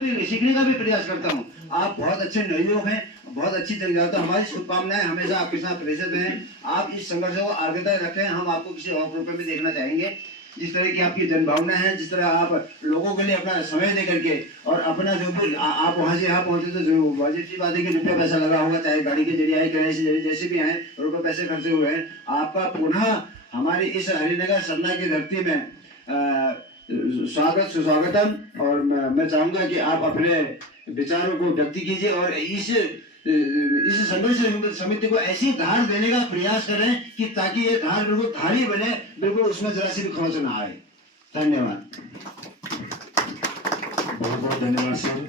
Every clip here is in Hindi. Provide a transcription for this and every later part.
सीखने का भी प्रयास करता हूँ। आप बहुत अच्छे नवयुवक हैं, बहुत अच्छी तरीके। तो हमारी शुभकामनाएं हमेशा आपके साथ प्रेषित हैं। आप इस संघर्ष को आगे तक रखें। हम आपको किसी और रूप में देखना चाहेंगे। जिस तरह की आपकी जनभावना है, जिस तरह आप लोगों के लिए अपना समय दे करके और अपना जो भी आप वहाँ से यहाँ पहुँचे तो जो वाजिब सी बात है कि रुपया पैसा लगा होगा, चाहे गाड़ी के जरिए आए, किराए से जरिए जैसे भी आए, रुपये पैसे खर्चे हुए हैं। आपका पुनः हमारी इस हरिनगर सरना की धरती में स्वागत सुस्वागतम। और मैं चाहूंगा कि आप अपने विचारों को व्यक्त कीजिए और इस संघर्ष समिति को ऐसी धार देने का प्रयास करें कि ताकि ये धार बिल्कुल धारी बने, बिल्कुल उसमें जरा सी भी खरोंच ना आए। धन्यवाद। बहुत बहुत धन्यवाद सर।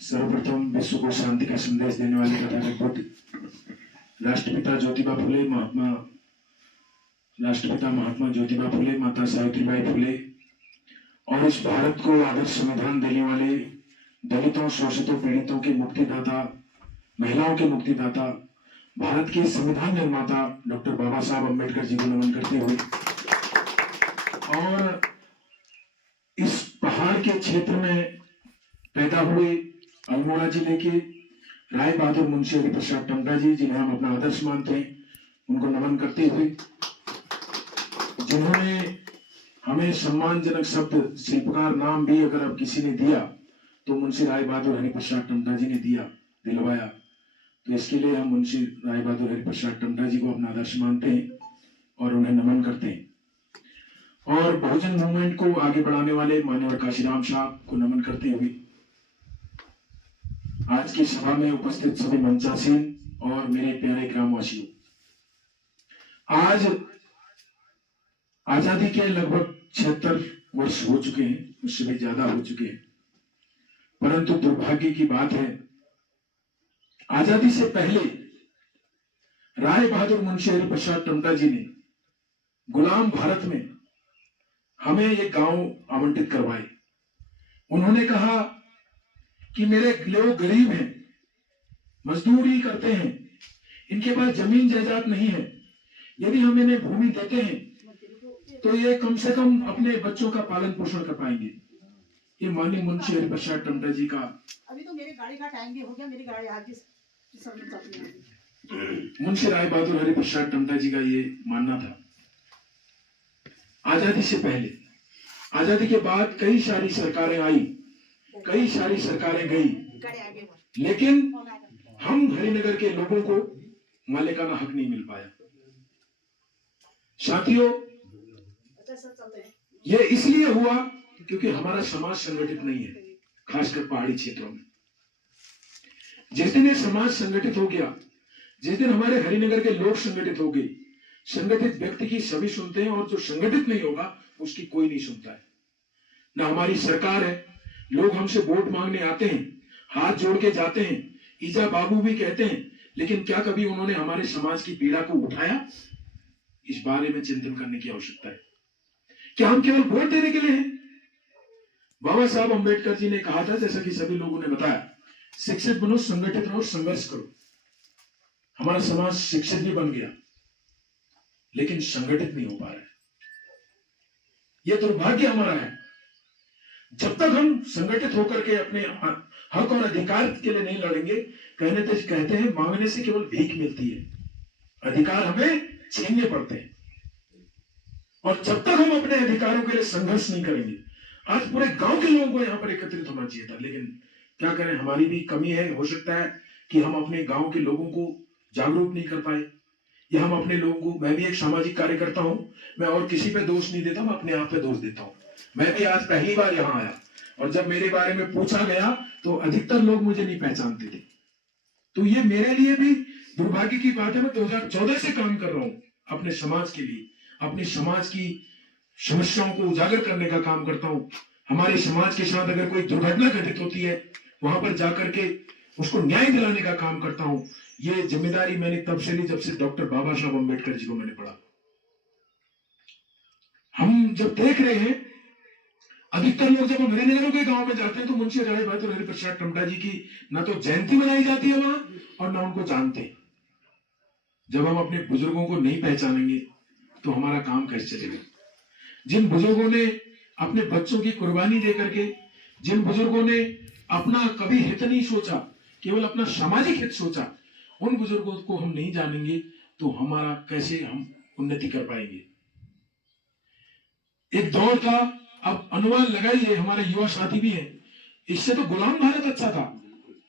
सर्वप्रथम विश्व को शांति का संदेश देने वाले तथागत बुद्ध राष्ट्रपिता ज्योतिबा फुले, महात्मा ज्योतिबा फुले, माता सावित्रीबाई फुले और इस भारत को आदर्श संविधान देने वाले दलितों, शोषितों, पीड़ितों के मुक्तिदाता, महिलाओं के मुक्तिदाता, भारत के संविधान निर्माता डॉक्टर बाबा साहब अम्बेडकर जी को नमन करते हुए और इस पहाड़ के क्षेत्र में पैदा हुए अल्मोड़ा जिले के राय बहादुर मुंशी हरिप्रसाद टमटा जी, जिन्हें हम अपना आदर्श मानते हैं, उनको नमन करते हुए, जिन्होंने हमें सम्मानजनक शब्द शिल्पकार नाम भी अगर अब किसी ने दिया तो मुंशी राय बहादुर हरिप्रसाद टमटा जी ने दिलवाया। तो इसके लिए हम मुंशी राय बहादुर हरिप्रसाद टमटा जी को अपना आदर्श मानते हैं और उन्हें नमन करते हैं। और बहुजन मूवमेंट को आगे बढ़ाने वाले मान्यवर काशीराम साहब को नमन करते हुए आज की सभा में उपस्थित सभी मंचासीन और मेरे प्यारे ग्रामवासियों, आज आजादी के लगभग 76 वर्ष हो चुके हैं, उससे भी ज्यादा हो चुके हैं। परंतु दुर्भाग्य की बात है, आजादी से पहले राय बहादुर मुंशी हरिप्रसाद टमटा जी ने गुलाम भारत में हमें एक गांव आवंटित करवाए। उन्होंने कहा कि मेरे लोग गरीब हैं, मजदूरी करते हैं, इनके पास जमीन जायदाद नहीं है, यदि हम इन्हें भूमि देते हैं तो ये कम से कम अपने बच्चों का पालन पोषण कर पाएंगे। ये माननीय मुंशी हरिप्रसाद टमटा जी का, अभी तो मेरी गाड़ी का टाइम भी हो गया, मेरी गाड़ी आज मुंशी राय बहादुर हरिप्रसाद टमटा जी का ये मानना था। आजादी से पहले, आजादी के बाद कई सारी सरकारें आई, कई सारी सरकारें गई, लेकिन हम हरिनगर के लोगों को मालिकाना हक नहीं मिल पाया। साथियों, ये इसलिए हुआ क्योंकि हमारा समाज संगठित नहीं है, खासकर पहाड़ी क्षेत्रों में। जिस दिन ये समाज संगठित हो गया, जिस दिन हमारे हरिनगर के लोग संगठित हो गए, संगठित व्यक्ति की सभी सुनते हैं और जो संगठित नहीं होगा उसकी कोई नहीं सुनता है। ना हमारी सरकार है, लोग हमसे वोट मांगने आते हैं, हाथ जोड़ के जाते हैं, ईजा बाबू भी कहते हैं, लेकिन क्या कभी उन्होंने हमारे समाज की पीड़ा को उठाया? इस बारे में चिंतन करने की आवश्यकता है। क्या हम केवल वोट देने के लिए हैं? बाबा साहब अम्बेडकर जी ने कहा था, जैसा कि सभी लोगों ने बताया, शिक्षित बनो, संगठित रहो, संघर्ष करो। हमारा समाज शिक्षित भी बन गया लेकिन संगठित नहीं हो पा रहा है। यह दुर्भाग्य हमारा है। जब तक हम संगठित होकर के अपने हक और अधिकार के लिए नहीं लड़ेंगे, कहते हैं मांगने से केवल भीख मिलती है, अधिकार हमें छीनने पड़ते हैं। और जब तक हम अपने अधिकारों के लिए संघर्ष नहीं करेंगे, आज पूरे गांव के लोगों को यहाँ पर एकत्रित होना चाहिए था, लेकिन क्या करें, हमारी भी कमी है। हो सकता है कि हम अपने गांव के लोगों को जागरूक नहीं कर पाए, या हम अपने लोगों को, मैं भी एक सामाजिक कार्यकर्ता हूं, मैं और किसी पे दोष नहीं देता, मैं अपने आप पे दोष देता हूं। मैं भी आज पहली बार यहाँ आया और जब मेरे बारे में पूछा गया तो अधिकतर लोग मुझे नहीं पहचानते थे। तो ये मेरे लिए भी दुर्भाग्य की बात है। मैं 2014 से काम कर रहा हूँ अपने समाज के लिए, अपने समाज की समस्याओं को उजागर करने का काम करता हूँ। हमारे समाज के साथ अगर कोई दुर्घटना घटित होती है, वहां पर जाकर के उसको न्याय दिलाने का काम करता हूँ। ये जिम्मेदारी मैंने तब से ली जब से डॉक्टर बाबा साहब अम्बेडकर जी को मैंने पढ़ा। हम जब देख रहे हैं, अधिकतर लोग जब हम हरिनगर के गांव में जाते हैं तो मुंशी राय बहादुर हरिप्रसाद टमटा जी की ना तो जयंती मनाई जाती है वहां, और ना उनको जानते। जब हम अपने बुजुर्गों को नहीं पहचानेंगे तो हमारा काम कैसे चलेगा? जिन बुजुर्गों ने अपने बच्चों की कुर्बानी देकर के, जिन बुजुर्गों ने अपना कभी हित नहीं सोचा, केवल अपना सामाजिक हित सोचा, उन बुजुर्गों को हम नहीं जानेंगे तो हमारा कैसे हम उन्नति कर पाएंगे। एक दौर था, अब अनुमान लगाइए, हमारे युवा साथी भी हैं, इससे तो गुलाम भारत अच्छा था।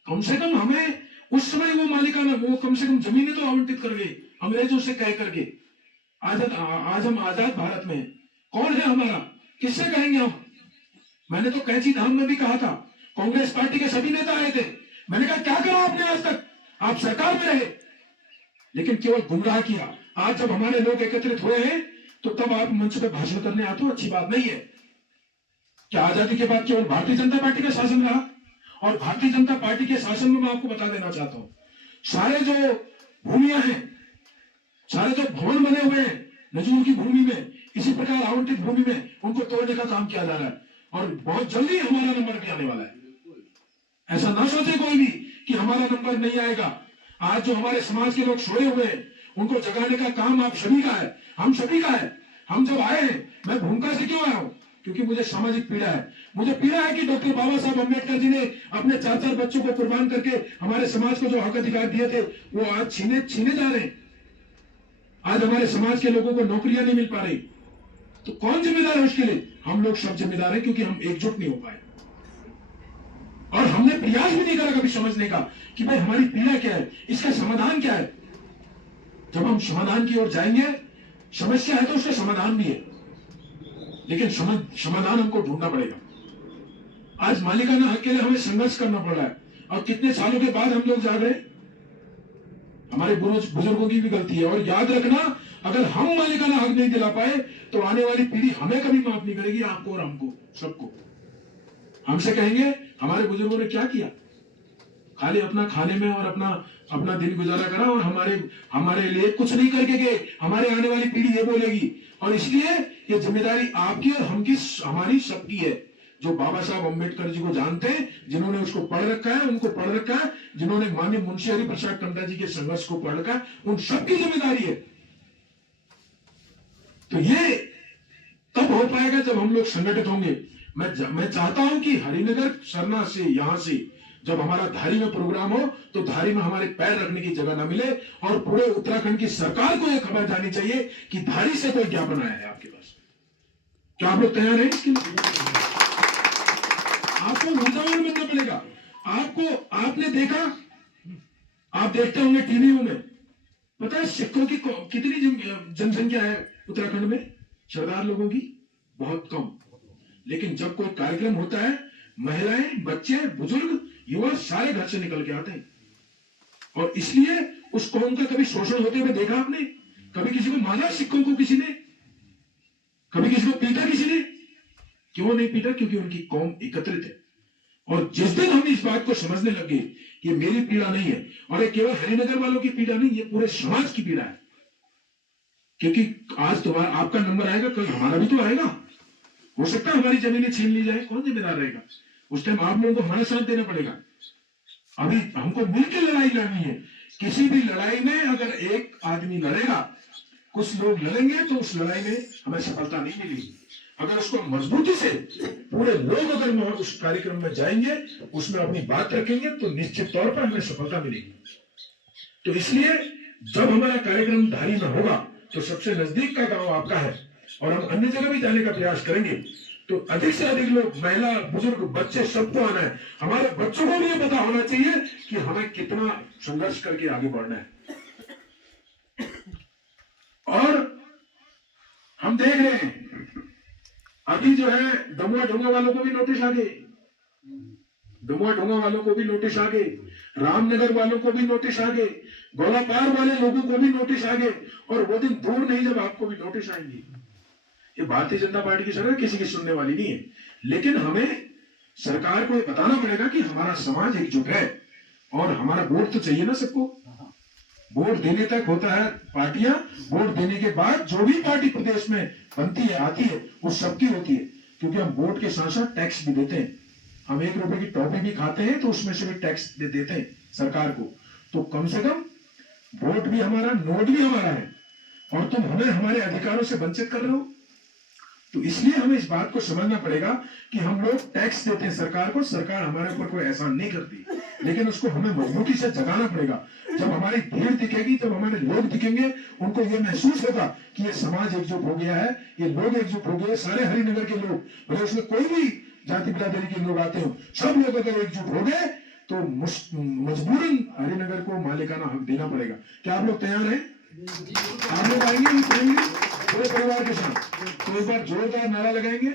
कम से कम हमें उस समय वो मालिकाना, वो कम से कम जमीनें तो आवंटित कर गए अंग्रेजों से कह करके। आज हम आजाद भारत में हैं। कौन है हमारा, किससे कहेंगे हम? मैंने तो कैंची धाम में भी कहा था, कांग्रेस पार्टी के सभी नेता आए थे, मैंने कहा क्या करा आपने आज तक, आप सरकार में रहे लेकिन केवल गुमराह किया। आज जब हमारे लोग एकत्रित हुए हैं तो तब आप मंच पर भाषण करने आते हो, अच्छी बात नहीं है। क्या आजादी के बाद केवल भारतीय जनता पार्टी का शासन रहा? और भारतीय जनता पार्टी के शासन में मैं आपको बता देना चाहता हूं, सारे जो भूमियां हैं, सारे जो भवन बने हुए हैं नजूल की भूमि में, इसी प्रकार आवंटित भूमि में उनको तोड़ने का काम किया जा रहा है और बहुत जल्दी हमारा नंबर भी आने वाला है। ऐसा ना सोचे कोई भी कि हमारा नंबर नहीं आएगा। आज जो हमारे समाज के लोग सोए हुए हैं उनको जगाने का काम आप सभी का है, हम सभी का है। हम जब आए हैं, मैं भूमिका से क्यों आया हूं? क्योंकि मुझे सामाजिक पीड़ा है। मुझे पीड़ा है कि डॉक्टर बाबा साहब अम्बेडकर जी ने अपने 4-4 बच्चों को कुर्बान करके हमारे समाज को जो हक अधिकार दिए थे वो आज छीने जा रहे हैं। आज हमारे समाज के लोगों को नौकरियां नहीं मिल पा रही, तो कौन जिम्मेदार है उसके लिए? हम लोग सब जिम्मेदार हैं, क्योंकि हम एकजुट नहीं हो पाए और हमने प्रयास भी नहीं करा कभी समझने का कि भाई हमारी पीड़ा क्या है, इसका समाधान क्या है। जब हम समाधान की ओर जाएंगे, समस्या है तो उसका समाधान भी है, लेकिन समाधान हमको ढूंढना पड़ेगा। आज मालिकाना हक के लिए हमें संघर्ष करना पड़ रहा है और कितने सालों के बाद हम लोग जाग रहे हैं। हमारे बुजुर्गों की भी गलती है। और याद रखना, अगर हम मालिकाना हक नहीं दिला पाए तो आने वाली पीढ़ी हमें कभी माफ नहीं करेगी, आपको और हमको, सबको। हमसे कहेंगे हमारे बुजुर्गों ने क्या किया, खाली अपना खाने में और अपना दिन गुजारा करा और हमारे लिए कुछ नहीं करके गए। हमारे आने वाली पीढ़ी ये बोलेगी। और इसलिए ये जिम्मेदारी आपकी और हमारी सबकी है। जो बाबा साहब अम्बेडकर जी को जानते हैं, जिन्होंने उसको पढ़ रखा है, उनको पढ़ रखा है, जिन्होंने माननीय मुंशी हरिप्रसाद टंडा जी के संघर्ष को पढ़ रखा है, उन सबकी जिम्मेदारी है। तो ये तब हो पाएगा जब हम लोग संगठित होंगे। मैं चाहता हूं कि हरिनगर सरना से, यहां से जब हमारा धारी में प्रोग्राम हो तो धारी में हमारे पैर रखने की जगह ना मिले और पूरे उत्तराखंड की सरकार को यह खबर जानी चाहिए कि धारी से कोई ज्ञापन आया है आपके पास। क्या आप लोग तैयार हैं इसके लिए? आपको ऊर्जावान बनना पड़ेगा। आपने देखा, आप देखते होंगे टीवीओं में, पता है सिखों की कितनी जनसंख्या है उत्तराखंड में? सरदार लोगों की बहुत कम। लेकिन जब कोई कार्यक्रम होता है, महिलाएं, बच्चे, बुजुर्ग, युवा सारे घर से निकल के आते हैं। और इसलिए उस कौम का कभी शोषण होते हुए देखा आपने? कभी किसी को मारा सिखों को किसी ने? कभी किसी को पीटा किसी ने? क्यों नहीं पीटा? क्योंकि उनकी कौम एकत्रित है। और जिस दिन हम इस बात को समझने लगे कि मेरी पीड़ा नहीं है, और ये केवल हरिनगर वालों की पीड़ा नहीं, ये पूरे समाज की पीड़ा है। क्योंकि आज तुम्हारा आपका नंबर आएगा, कल हमारा भी तो आएगा। हो सकता है हमारी जमीनें छीन ली जाए, कौन जिम्मेदार रहेगा? उस टाइम आप लोगों को हमारा साथ देना पड़ेगा। अभी हमको मिलकर लड़ाई लड़नी है। किसी भी लड़ाई में अगर एक आदमी लड़ेगा, कुछ लोग लड़ेंगे, तो उस लड़ाई में हमें सफलता नहीं मिलेगी। अगर उसको मजबूती से पूरे लोग अगर उस कार्यक्रम में जाएंगे, उसमें अपनी बात रखेंगे, तो निश्चित तौर पर हमें सफलता मिलेगी। तो इसलिए जब हमारा कार्यक्रम धारी में होगा तो सबसे नजदीक का गांव आपका है और हम अन्य जगह भी जाने का प्रयास करेंगे। तो अधिक से अधिक लोग, महिला, बुजुर्ग, बच्चे, सबको आना है। हमारे बच्चों को भी ये पता होना चाहिए कि हमें कितना संघर्ष करके आगे बढ़ना है। और हम देख रहे हैं अभी जो है डमुआ ढोंगा वालों को भी नोटिस आ गए, डमुआ ढोंगा वालों को भी नोटिस आ गए, रामनगर वालों को भी नोटिस आ गए, गोलापार वाले लोगों को भी नोटिस आ गए। और वो दिन दूर नहीं जब आपको भी नोटिस आएंगे। ये भारतीय जनता पार्टी की सरकार किसी की सुनने वाली नहीं है। लेकिन हमें सरकार को ये बताना पड़ेगा कि हमारा समाज एकजुट है और हमारा वोट तो चाहिए ना सबको। वोट देने तक होता है पार्टियां, वोट देने के बाद जो भी पार्टी प्रदेश में बनती है, आती है, वो सबकी होती है। क्योंकि हम वोट के साथ साथ टैक्स भी देते हैं। हम 1 रुपए की टॉफी भी खाते हैं तो उसमें से भी टैक्स देते हैं सरकार को। तो कम से कम वोट भी हमारा, नोट भी हमारा है और तुम हमें हमारे अधिकारों से वंचित कर रहे हो। तो इसलिए हमें इस बात को समझना पड़ेगा कि हम लोग टैक्स देते हैं सरकार को, सरकार हमारे ऊपर कोई एहसान नहीं करती, लेकिन उसको हमें मजबूती से जगाना पड़ेगा। जब हमारी भीड़ दिखेगी, जब हमारे लोग दिखेंगे, उनको ये महसूस होगा कि ये समाज एकजुट हो गया है, ये लोग एकजुट हो गए, सारे हरिनगर के लोग, भले उसमें कोई भी जाति बिरादरी के लोग आते हो, सब लोग अगर एकजुट हो गए तो मजबूरन हरिनगर को मालिकाना हक देना पड़ेगा। क्या आप लोग तैयार हैं? आप लोग आएंगे पूरे परिवार के साथ? तो एक बार जोरदार नारा लगाएंगे,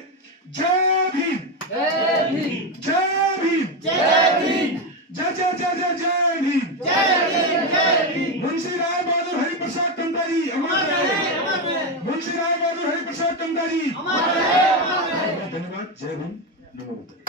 जय भीम, जय भीम, जय भीम, जय भीम, जय जय जय जय जय भीम, जय भीम, जय भीम। मुंशी राय बहादुर हरिप्रसाद टंडा जी अमर रहे, मुंशी राय बहादुर हरिप्रसाद टंडा जी अमर रहे। धन्यवाद। जय भीम। नमो बुद्धाय।